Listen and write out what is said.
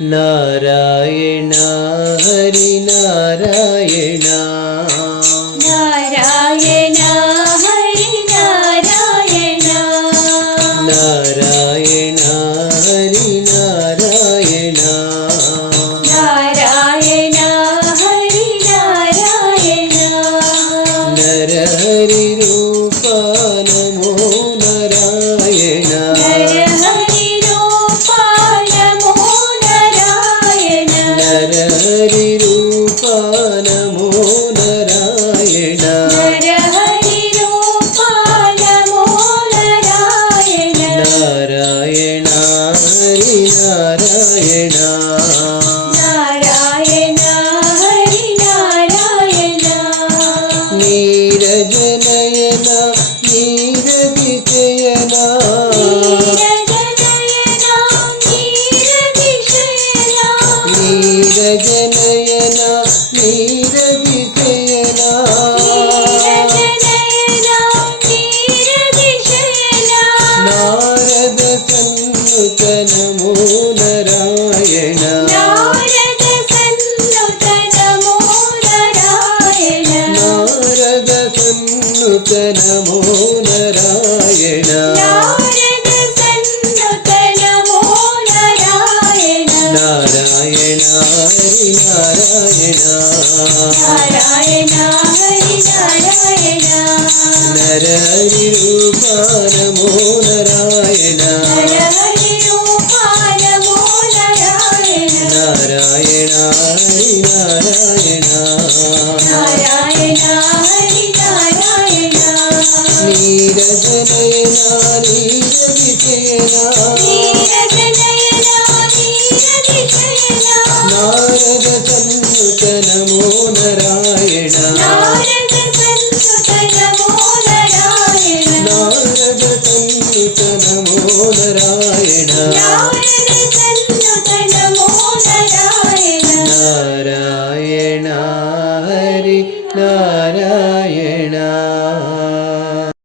नारायण हरि नारायण नारायण हरि नारायण नारायण हरि नारायण नारायण हरि नारायण नरहरि रूप नमो नारायण नरहरि रूप नमो नारायण नरहरि रूप नमो नारायण नरहरि रूप नमो नारायण नारायण हरि नारायण नारायण हरि नारायण नीरजनयन नीरविजयन नीरजनयन नीरविजयन नारद सन्नुत नमो नारायण नारद सन्नुत नमो नारायण नारद सन्नुत नमो नारायण नारद सन्नुत नमो नारायण नारायण हरि नारायण नारायण हरि नारायण नरहरि रूप नमो नारायण नरहरि रूप नमो नारायण नारायण हरि नारायण नारायण हरि नारायण नीरजनयन नीरविजयन नारद सन्नुत नमो नारायण नारद सन्नुत नमो नारायण नारद सन्नुत नमो नारायण नारद सन्नुत नमो